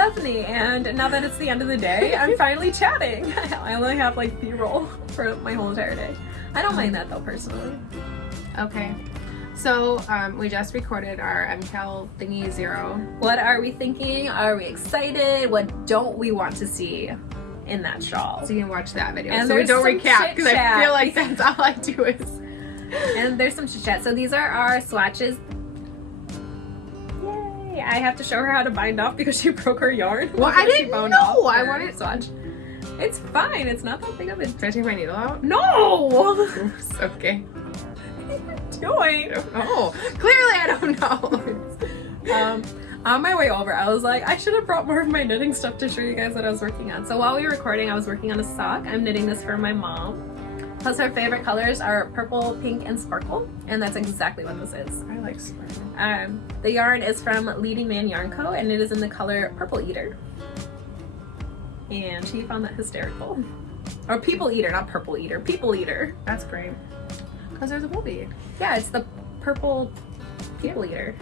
Stephanie, and now that it's the end of the day, I'm finally chatting. I only have like B-roll for my whole entire day. I don't mind that though, personally. Okay. So, we just recorded our MCAL thingy 0. What are we thinking? Are we excited? What don't we want to see in that shawl? So you can watch that video. And so we don't some recap, because I chit-chat. feel like that's all I do is... And there's some chit chat. So these are our swatches. Yay! I have to show her how to bind off because she broke her yarn. Well, I She didn't bound know. off I her wanted... swatch. It's fine. It's not that big of a... Can I take my needle out? No! Oops, okay. What are you doing? Oh, clearly I don't know. On my way over, I was like, I should have brought more of my knitting stuff to show you guys what I was working on. So while we were recording, I was working on a sock. I'm knitting this for my mom. Plus her favorite colors are purple, pink, and sparkle. And that's exactly what this is. I like sparkle. The yarn is from Leading Man Yarn Co. and it is in the color Purple Eater. And she found that hysterical. Or People Eater, not Purple Eater. People Eater. That's great. Because there's a movie. Yeah, it's the Purple People Eater.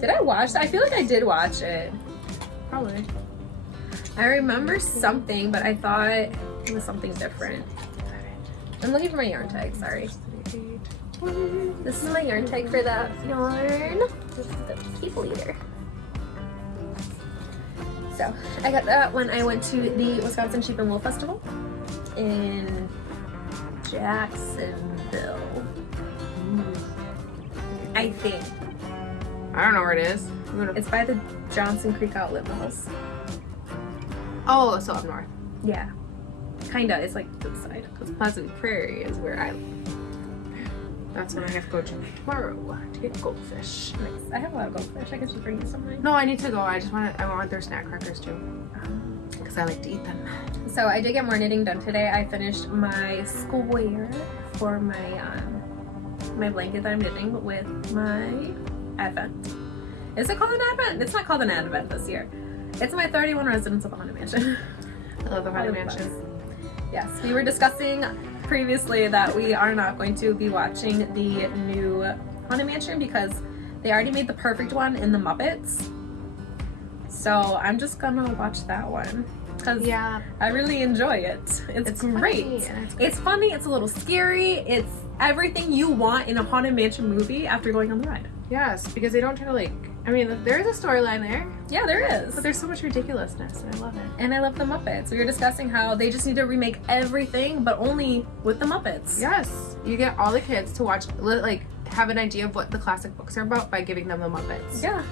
Did I watch that? I feel like I did watch it. Probably. I remember something, but I thought it was something different. I'm looking for my yarn tag, sorry. This is my yarn tag for that yarn. This is the People Eater. So, I got that when I went to the Wisconsin Sheep and Wool Festival in Jacksonville. I think. I don't know where it is. It's by the Johnson Creek Outlet Malls. Oh, so up north. Yeah. Kinda. It's like to the side. Because Pleasant Prairie is where I live. That's when I have to go to tomorrow to get goldfish. Nice. I have a lot of goldfish. I could just bring you some. No, I need to go. I want their snack crackers too. Because I like to eat them. So I did get more knitting done today. I finished my square for my my blanket that I'm knitting with my Advent. Is it called an Advent? It's not called an Advent this year. It's my 31 Residents of a Haunted Mansion. I love the Haunted Mansion. Yes, we were discussing previously that we are not going to be watching the new Haunted Mansion because they already made the perfect one in the Muppets. So I'm just gonna watch that one because yeah, I really enjoy it. It's great. Funny. It's funny. It's a little scary. It's everything you want in a Haunted Mansion movie after going on the ride. Yes, because they don't try to like. I mean, there is a storyline there. Yeah, there is. But there's so much ridiculousness, and I love it. And I love the Muppets. We were discussing how they just need to remake everything, but only with the Muppets. Yes, you get all the kids to watch, like, have an idea of what the classic books are about by giving them the Muppets. Yeah.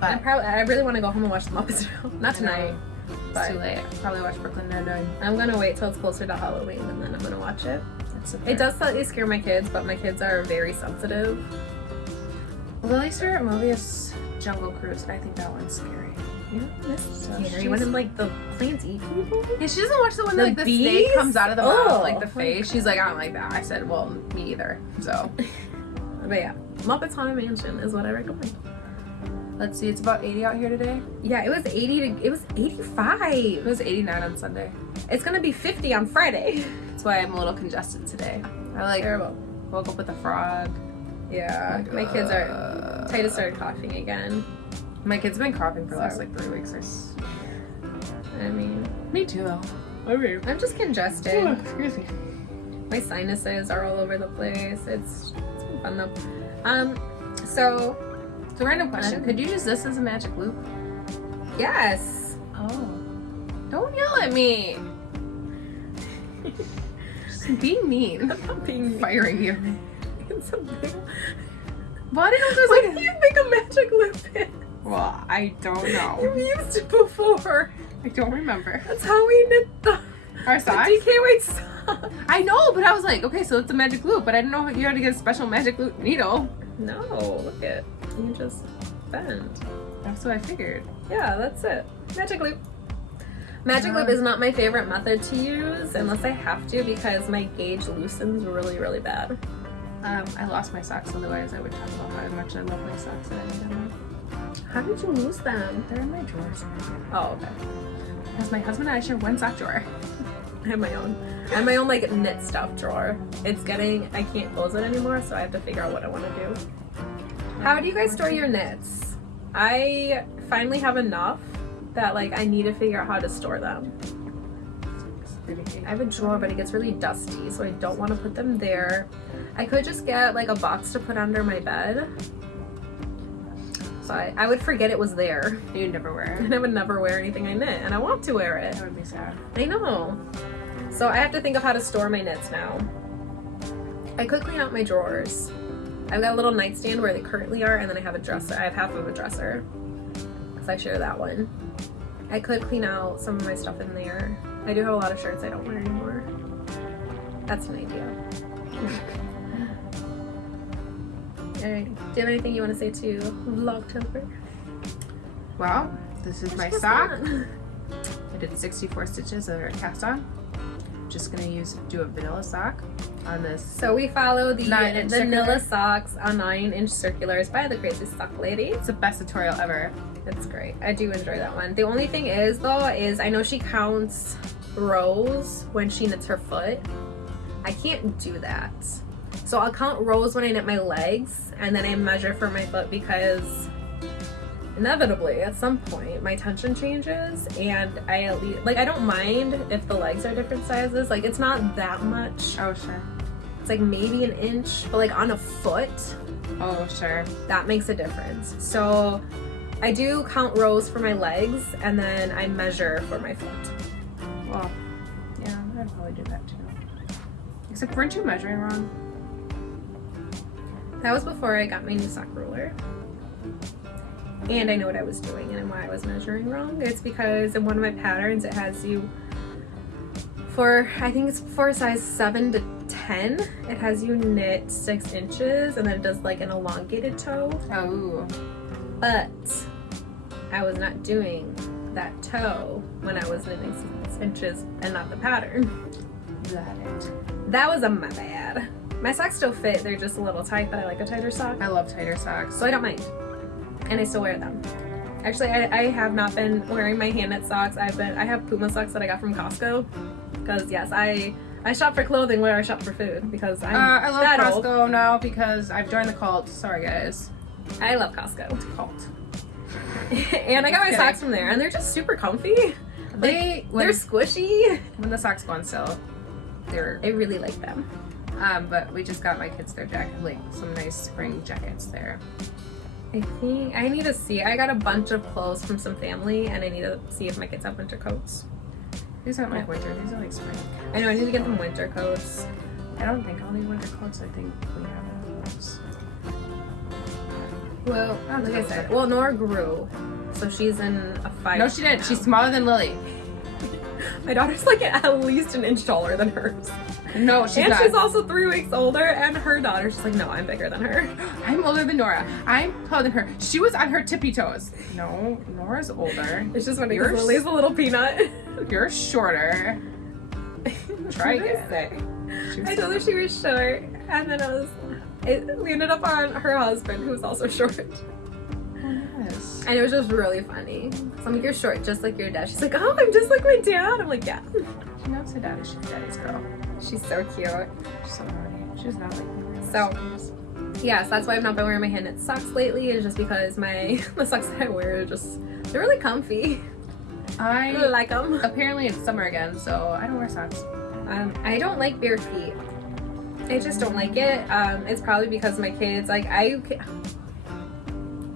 But I really want to go home and watch the Muppets now. Not tonight. It's too late. I'll probably watch Brooklyn Nine-Nine. I'm gonna wait till it's closer to Halloween and then I'm gonna watch it. It It does slightly scare my kids, but my kids are very sensitive. Lily's favorite movie is Jungle Cruise, and I think that one's scary. Yeah, that's So scary. she's- When like the plants eat people. Yeah, she doesn't watch the one The that like the bees? snake comes out of the mouth, Oh, like the my face. She's like, I don't like that. I said, well, me either. So But yeah, Muppets Haunted Mansion is what I recommend. let's see. It's about 80 out here today. Yeah, it was 85. It was 89 on Sunday. It's gonna be 50 on Friday. That's why I'm a little congested today. I like Terrible. woke up with a frog. Yeah, my kids are. Titus started coughing again. My kids have been coughing for the last So- like 3 weeks. I mean, Me too, though. I'm just congested. Excuse me. My sinuses are all over the place. It's been fun though. So Random question. Could you use this as a magic loop? yes. Oh. Don't yell at me. Just be mean. I'm not being Firing you. It's a big. Well, I didn't know What there's do you think a magic loop is? Well, I don't know. You've used it before. I don't remember. That's how we knit the Our socks? DK White sock. I know, but I was like, okay, so it's a magic loop, but I didn't know you had to get a special magic loop needle. No, look it. You just bend. That's what I figured. Yeah, that's it. Magic loop. Magic loop is not my favorite method to use unless I have to because my gauge loosens really, really bad. I lost my socks, otherwise I would talk about how much I love my socks that I need them. How did you lose them? They're in my drawers. Oh, okay. Because my husband and I share one sock drawer. I have my own. I have my own like knit stuff drawer. It's getting, I can't close it anymore, so I have to figure out what I want to do. How do you guys store your knits? I finally have enough that like I need to figure out how to store them. I have a drawer, but it gets really dusty, so I don't want to put them there. I could just get like a box to put under my bed. So I would forget it was there. You'd never wear it. And I would never wear anything I knit, and I want to wear it. That would be sad. I know. So I have to think of how to store my knits now. I could clean out my drawers. I've got a little nightstand where they currently are, and then I have a dresser. I have half of a dresser, because I share that one. I could clean out some of my stuff in there. I do have a lot of shirts I don't wear anymore. That's an idea. Alright, do you have anything you want to say to Vlogtober? Well, this is my sock. I did 64 stitches of cast on. Just gonna do a vanilla sock on this. So we follow the 9-inch vanilla circular. socks on 9-inch circulars by the Crazy Sock Lady. It's the best tutorial ever. It's great. I do enjoy that one. The only thing is though, is I know she counts rows when she knits her foot. I can't do that. So I'll count rows when I knit my legs, and then I measure for my foot, because inevitably at some point my tension changes, and I at least, like, I don't mind if the legs are different sizes. Like, it's not that much. Oh, sure. It's like maybe an inch, but like on a foot, Oh, sure. that makes a difference. So I do count rows for my legs, and then I measure for my foot. Well, yeah, I'd probably do that too. Except, weren't you measuring wrong? That was before I got my new sock ruler. And I know what I was doing and why I was measuring wrong. It's because in one of my patterns it has you for, I think it's for size 7 to 10, it has you knit 6 inches, and then it does like an elongated toe. Oh. But I was not doing that toe when I was knitting 6 inches and not the pattern. Got it. That was my bad. My socks still fit, they're just a little tight, but I like a tighter sock. I love tighter socks. So I don't mind. And I still wear them. Actually, I have not been wearing my hand knit socks. I have Puma socks that I got from Costco. Because yes, I shop for clothing where I shop for food, because I'm I love that Costco old. now because I've joined the cult. Sorry, guys. I love Costco. Cult. And I got my Just socks kidding. from there, and they're just super comfy. They're Squishy. when the socks go on sale, they're. I really like them. But we just got my kids their jacket, like some nice spring jackets there. I think I need to see. I got a bunch of clothes from some family, and I need to see if my kids have winter coats. These aren't like winter. These are like spring. I know I need to get them winter coats. I don't think I'll need winter coats. I think we have those. Well, like I said, well, Nora grew, so she's in a 5. No, she didn't. She's smaller than Lily. My daughter's like at least an inch taller than hers. No, she's And not. she's also 3 weeks older, and her daughter's just like, no, I'm bigger than her. I'm older than Nora. I'm taller than her. She was on her tippy toes. No, Nora's older. It's just funny Yours- because Lily's a little peanut. You're shorter. Try What did I again. say? She was I told her she was short, and then we ended up on her husband, who was also short. Yes. And it was just really funny. So I'm like, you're short, just like your dad. She's like, oh, I'm just like my dad. I'm like, yeah. She knows her daddy. She's daddy's girl. She's so cute. She's so naughty. She's not like me. So, yes, that's why I've not been wearing my hand knit socks lately, is just because the socks that I wear are they're really comfy. I I like them. apparently it's summer again, so I don't wear socks. I don't like bare feet. I just don't like it. It's probably because my kids, like, I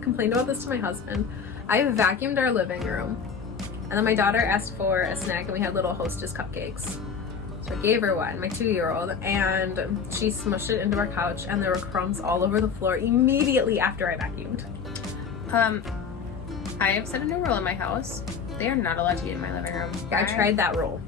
complained about this to my husband. I vacuumed our living room, and then my daughter asked for a snack, and we had little Hostess cupcakes. So I gave her one, my 2-year-old, and she smushed it into our couch, and there were crumbs all over the floor immediately after I vacuumed. I have set a new rule in my house. They are not allowed to eat in my living room. I tried that rule.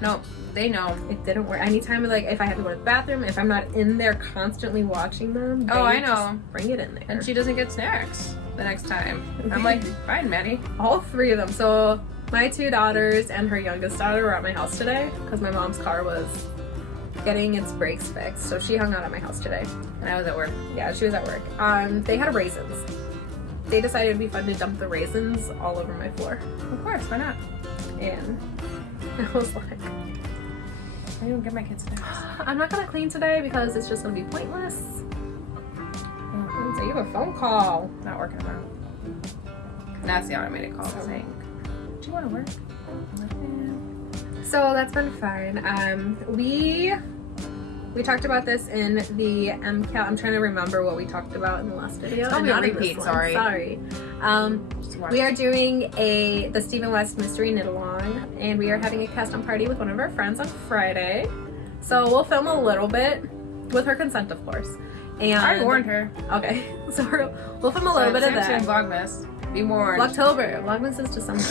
No, they know. It didn't work. Anytime, like, if I have to go to the bathroom, if I'm not in there constantly watching them, Oh, they I know. just bring it in there. And she doesn't get snacks the next time. I'm like, fine, Maddie. All 3 of them. So my 2 daughters and her youngest daughter were at my house today because my mom's car was getting its brakes fixed. So she hung out at my house today. And I was at work. Yeah, she was at work. They had raisins. They decided it'd be fun to dump the raisins all over my floor. Of course, why not? And I was like, I don't get my kids snacks. I'm not gonna clean today because it's just gonna be pointless. So you have a phone call. Not working tomorrow. That's the automated call saying, do you want to work? So that's been fun. We talked about this in the MCAL. I'm trying to remember what we talked about in the last video. It's probably on repeat, sorry. We are doing the Stephen West Mystery Knit-Along, and we are having a cast-on party with one of our friends on Friday. So we'll film a little bit, with her consent, of course. And I warned her. Okay, so we'll film a little bit of that. Vlogmas. Be warned. Vlogtober. Vlogmas is December.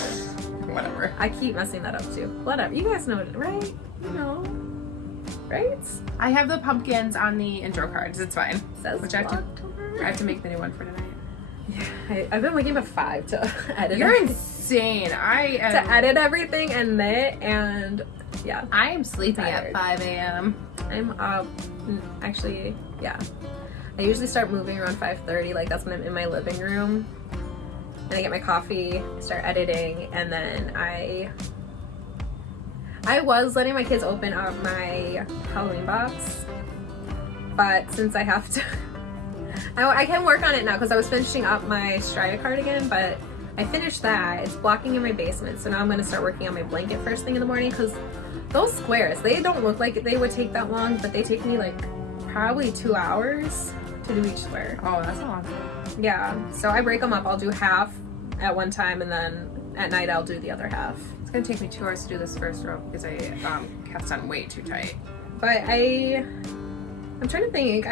Whatever. I keep messing that up too. Whatever. You guys know it, right? You know. Right? I have the pumpkins on the intro cards. It's fine. Says Which I have to make the new one for tonight. Yeah, I've been waking up at 5 to edit. You're insane. To edit everything and knit, and yeah. I am sleeping at 5 a.m. I'm up. Actually, yeah. I usually start moving around 5:30. Like that's when I'm in my living room, and I get my coffee, start editing, and then I was letting my kids open up my Halloween box, but since I have to. I can work on it now because I was finishing up my Strida cardigan, but I finished that. It's blocking in my basement, so now I'm going to start working on my blanket first thing in the morning because those squares, they don't look like they would take that long, but they take me like probably 2 hours to do each square. Oh, that's a long time. Yeah, so I break them up. I'll do half at one time, and then at night I'll do the other half. It's going to take me 2 hours to do this first row because I cast on way too tight. But I'm trying to think.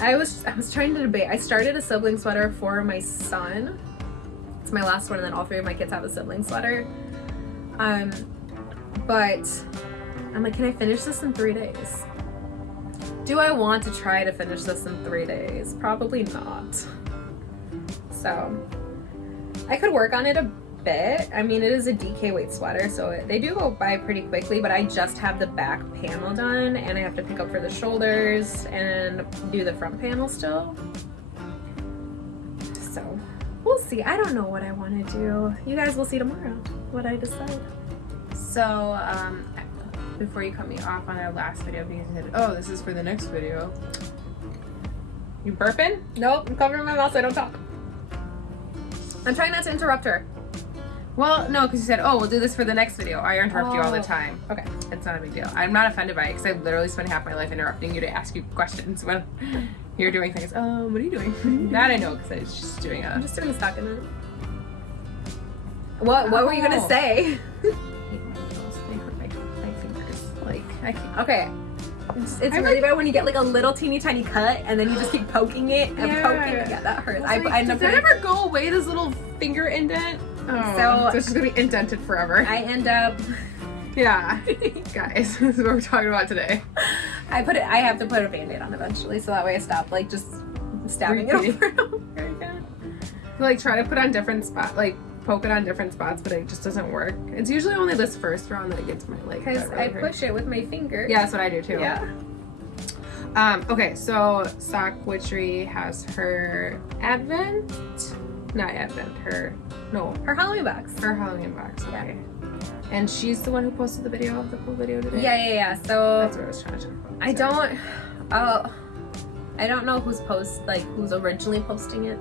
I was trying to debate. I started a sibling sweater for my son. It's my last one, and then all 3 of my kids have a sibling sweater. But I'm like, can I finish this in 3 days? Do I want to try to finish this in 3 days? Probably not. So I could work on it a bit. I mean, it is a DK weight sweater, so they do go by pretty quickly, but I just have the back panel done, and I have to pick up for the shoulders and do the front panel still. So we'll see. I don't know what I want to do. You guys will see tomorrow what I decide. So before you cut me off on our last video, because you said, oh, this is for the next video. You burping? Nope, I'm covering my mouth so I don't talk. I'm trying not to interrupt her. Well, no, because you said, oh, we'll do this for the next video. I interrupt you all the time. Okay. It's not a big deal. I'm not offended by it because I literally spend half my life interrupting you to ask you questions when you're doing things. What are you doing? That I know because I was just doing I'm just doing a stock in it. What were you going to say? They hurt my fingers. Like, I can't. Okay. It's really bad when you get like a little teeny tiny cut and then you just keep poking it and poking it. Yeah, that hurts. I end up. Does that ever go away, this little finger indent? Oh, so this is gonna be indented forever. I end up. Yeah, guys, this is what we're talking about today. I have to put a Band-Aid on eventually, so that way I stop like just stabbing it over and over again. Like try to put on different spots, like poke it on different spots, but it just doesn't work. It's usually only this first round that it gets my like. Because really I push it with my finger. Yeah, that's what I do too. Yeah. Okay, so Sock Witchery has her her Halloween box. Her Halloween box, okay. Yeah. And she's the one who posted the video, the cool video today? Yeah. So that's what I was trying to talk about. I don't know who's originally posting it.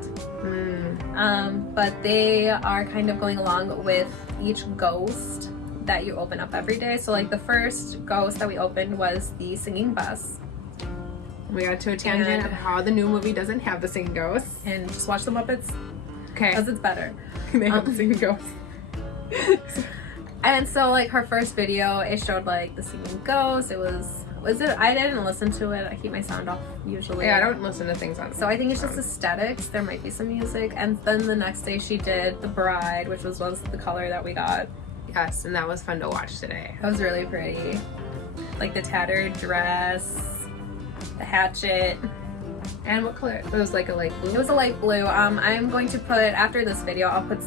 But they are kind of going along with each ghost that you open up every day. So like the first ghost that we opened was the singing bus. We got to a tangent of how the new movie doesn't have the singing ghosts. And just watch the Muppets. Okay. Because it's better. They have the singing ghosts. And so like her first video, it showed like the singing ghost. I didn't listen to it. I keep my sound off usually. Yeah, I don't listen to things on. So I think it's just aesthetics. There might be some music. And then the next day she did the bride, which was the color that we got. Yes, and that was fun to watch today. That was really pretty. Like the tattered dress, the hatchet. And what color? It was like a light blue? It was a light blue. I'm going to put, after this video, I'll put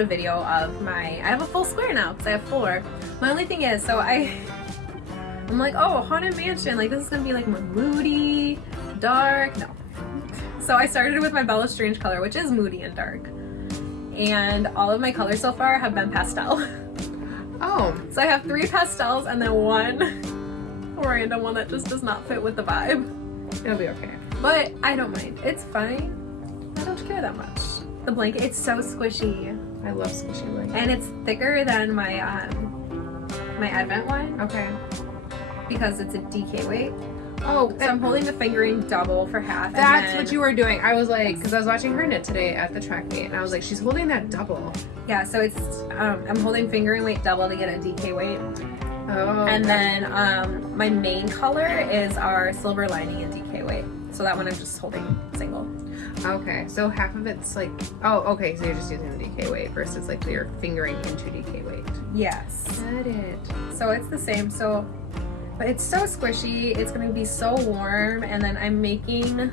a video of I have a full square now because I have 4. My only thing is, so I'm like, oh, Haunted Mansion, like this is gonna be like more moody, dark. No. So I started with my Bella Strange color, which is moody and dark. And all of my colors so far have been pastel. Oh. So I have 3 pastels and then 1 random one that just does not fit with the vibe. It'll be okay. But I don't mind. It's fine. I don't don't care that much. The blanket, it's so squishy. I love squishy blankets. And it's thicker than my my Advent one. Okay. Because it's a DK weight. Oh, so I'm holding the fingering double for half. That's what you were doing. I was like, because I was watching her knit today at the track meet, and I was like, she's holding that double. Yeah, so it's I'm holding fingering weight double to get a DK weight. Oh. And then my main color is our silver lining and DK weight. So that one I'm just holding single. Okay, so half of it's like, oh, okay, so you're just using the DK weight versus like you're fingering into DK weight. Yes. Got it. So it's the same. So, but it's so squishy. It's going to be so warm. And then I'm making,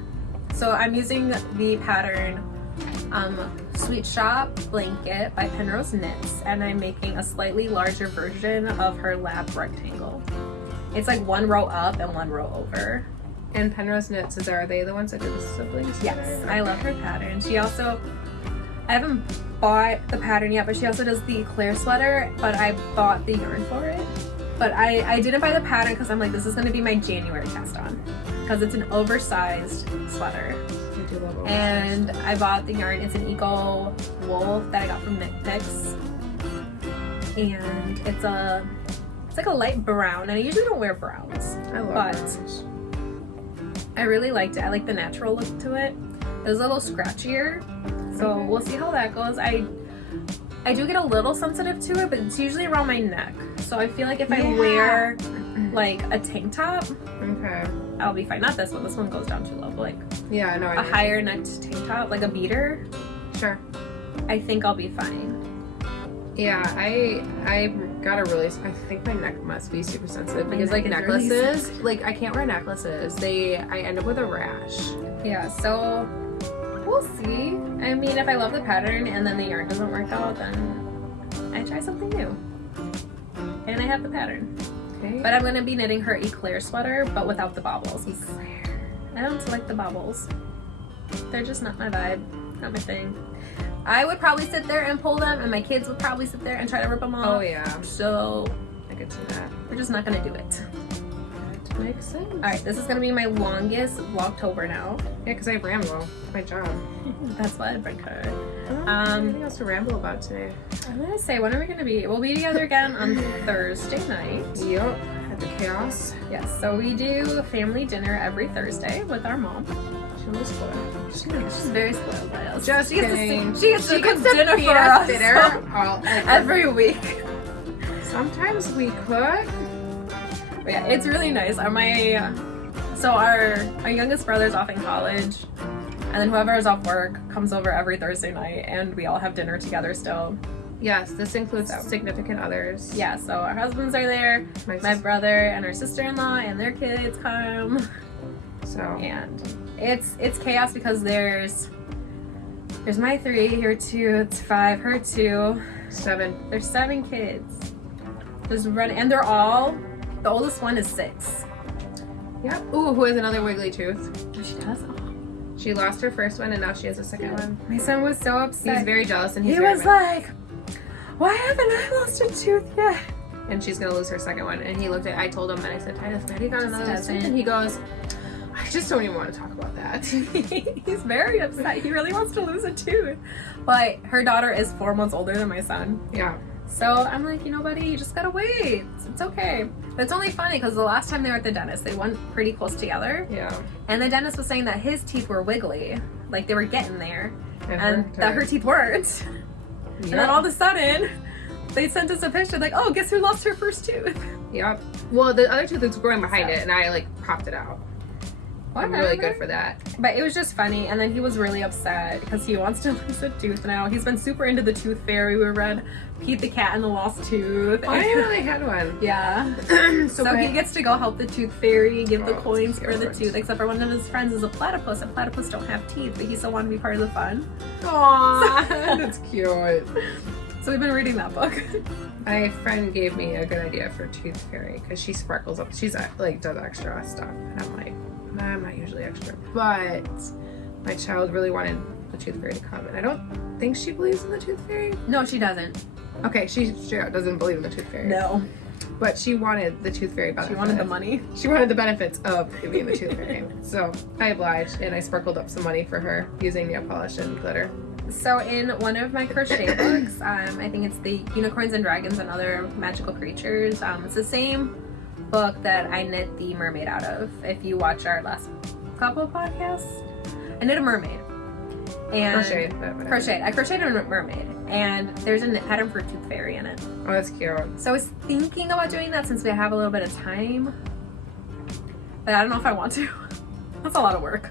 so I'm using the pattern Sweet Shop Blanket by Penrose Knits. And I'm making a slightly larger version of her lap rectangle. It's like one row up and one row over. And Penrose Knits, are they the ones that do the siblings? Yes, I love her pattern. She also, I haven't bought the pattern yet, but she also does the Eclair sweater, but I bought the yarn for it. But I didn't buy the pattern because I'm like, this is going to be my January cast on. Because it's an oversized sweater. I do love oversized. And I bought the yarn. It's an eco wool that I got from Knit Picks. And it's like a light brown. And I usually don't wear browns. I love but browns. I really liked it. I like the natural look to it. It was a little scratchier. So we'll see how that goes. I do get a little sensitive to it, but it's usually around my neck. So I feel like if I wear like a tank top, okay, I'll be fine. Not this one. This one goes down too low. But like yeah, no, a higher necked tank top, like a beater. Sure. I think I'll be fine. Yeah, I got a really. I think my neck must be super sensitive because like neck is really necklaces, like I can't wear necklaces. I end up with a rash. Yeah. So we'll see. I mean, if I love the pattern and then the yarn doesn't work out, then I try something new. And I have the pattern. Okay. But I'm going to be knitting her Eclair sweater, but without the bobbles. I don't like the bobbles. They're just not my vibe. Not my thing. I would probably sit there and pull them, and my kids would probably sit there and try to rip them off. Oh, yeah. So I could see that. we're just not going to do it. That makes sense. Alright, this is going to be my longest Vlogtober now. Yeah, because I ramble. It's my job. That's what I bring her. Anything else to ramble about today? I'm going to say, when are we going to be? We'll be together again on Thursday night. Yep. At the chaos. Yes, so we do family dinner every Thursday with our mom. She's She's very spoiled by us. Just she gets kidding. She gets to cook to dinner feed for us us dinner all, every week. Sometimes we cook. But yeah, it's really nice. Our youngest brother's off in college, and then whoever is off work comes over every Thursday night, and we all have dinner together still. Yes, this includes significant others. Yeah, so our husbands are there, my brother and our sister-in-law and their kids come. So and it's chaos because there's my 3, your 2, it's 5, her 2, 7. There's 7 kids. Just run, and they're all. The oldest one is 6. Yep. Ooh, who has another wiggly tooth? She does. Oh. She lost her first one and now she has a second one. My son was so upset. He's very jealous and he very was like, "Why haven't I lost a tooth yet?" And she's gonna lose her second one. And he looked at. I told him and I said, "Titus, Maddie got another tooth," doesn't. and he goes, "I just don't even want to talk about that." He's very upset. He really wants to lose a tooth. But her daughter is 4 months older than my son. Yeah. So I'm like, buddy, you just gotta wait. It's okay. But it's only funny because the last time they were at the dentist, they went pretty close together. Yeah. And the dentist was saying that his teeth were wiggly, like they were getting there, and that her teeth. teeth weren't. Yep. And then all of a sudden, they sent us a picture like, "Oh, guess who lost her first tooth?" Yep. Well, the other tooth was growing behind it, and I like popped it out. I'm really good for that. But it was just funny, and then he was really upset because he wants to lose a tooth now. He's been super into the Tooth Fairy. We read Pete the Cat and the Lost Tooth. I didn't know they had one. Yeah. So he gets to go help the Tooth Fairy, give the coins for the tooth, except for one of his friends is a platypus, and platypus don't have teeth, but he still wanted to be part of the fun. Aww, that's cute. So we've been reading that book. My friend gave me a good idea for Tooth Fairy because she sparkles up. She's like does extra stuff, and I'm like, I'm not usually extra, but my child really wanted the Tooth Fairy to come, and I don't think she believes in the Tooth Fairy. No, she doesn't. Okay, she straight out doesn't believe in the Tooth Fairy. No. But she wanted the tooth fairy benefits. She wanted the money. She wanted the benefits of being the tooth fairy. So I obliged, and I sparkled up some money for her using nail polish and glitter. So in one of my crochet books, I think it's the Unicorns and Dragons and Other Magical Creatures. It's the same book that I knit the mermaid out of. If you watch our last couple of podcasts, I knit a mermaid. And I crocheted a mermaid, and there's a knit pattern for tooth fairy in it. Oh, that's cute. So I was thinking about doing that since we have a little bit of time, but I don't know if I want to. That's a lot of work.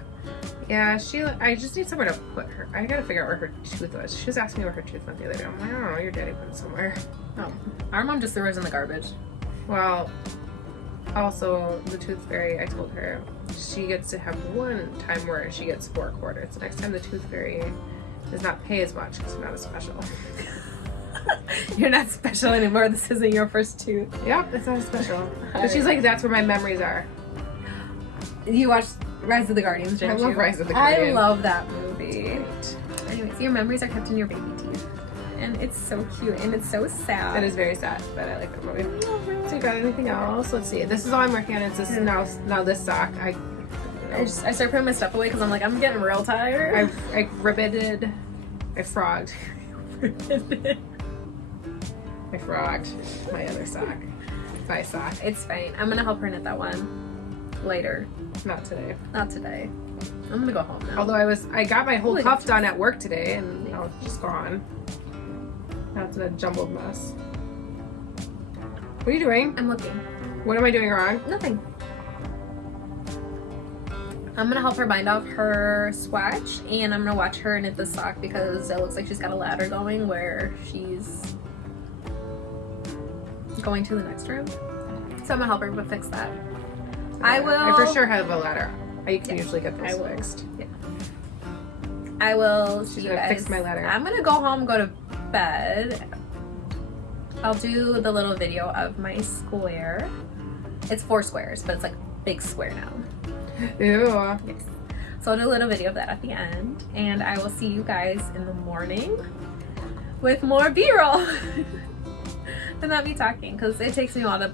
Yeah, I just need somewhere to put her. I gotta figure out where her tooth was. She was asking me where her tooth went the other day. I'm like, I don't know, your daddy put it somewhere. Oh, our mom just threw hers in the garbage. Well, also, the tooth fairy, I told her, she gets to have one time where she gets 4 quarters. The next time the tooth fairy does not pay as much because you're not as special. You're not special anymore. This isn't your first tooth. Yep, it's not as special. But she's like, that's where my memories are. You watched Rise of the Guardians, didn't you? I love Rise of the Guardians. I love that movie. Anyways, your memories are kept in your baby teeth. And it's so cute and it's so sad. It is very sad, but I like that movie. So you got anything else? Let's see. This is all I'm working on. It's this now this sock. I started putting my stuff away because I'm like, I'm getting real tired. I ribbeted. I frogged. I frogged my other sock. My sock. It's fine. I'm gonna help her knit that one later. Not today. Not today. I'm gonna go home now. Although I got my whole cuff done at work today, and now it's just gone. Now it's in a jumbled mess. What are you doing? I'm looking. What am I doing wrong? Nothing. I'm gonna help her bind off her swatch, and I'm gonna watch her knit the sock because it looks like she's got a ladder going where she's going to the next room. So I'm gonna help her fix that. I will. I for sure have a ladder. I can usually get those fixed. Yeah. I will. She's gonna fix my ladder. I'm gonna go home, go to bed. I'll do the little video of my square. It's 4 squares, but it's like big square now. Ew. Yes. So I'll do a little video of that at the end, and I will see you guys in the morning with more B-roll. And not me talking, because it takes me a while to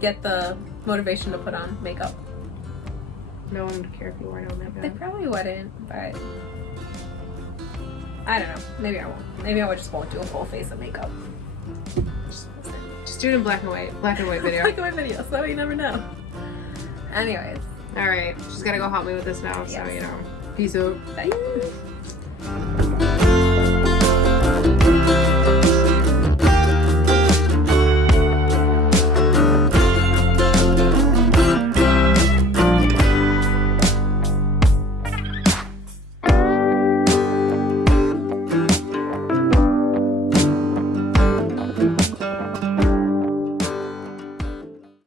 get the motivation to put on makeup. No one would care if you weren't on that bad. They probably wouldn't, but I don't know. Maybe I won't. Maybe I just won't do a full face of makeup. Just do it in black and white video. Black and white video, so you never know. Anyways. Alright, she's gotta go help me with this now, so you know. Peace out. Bye.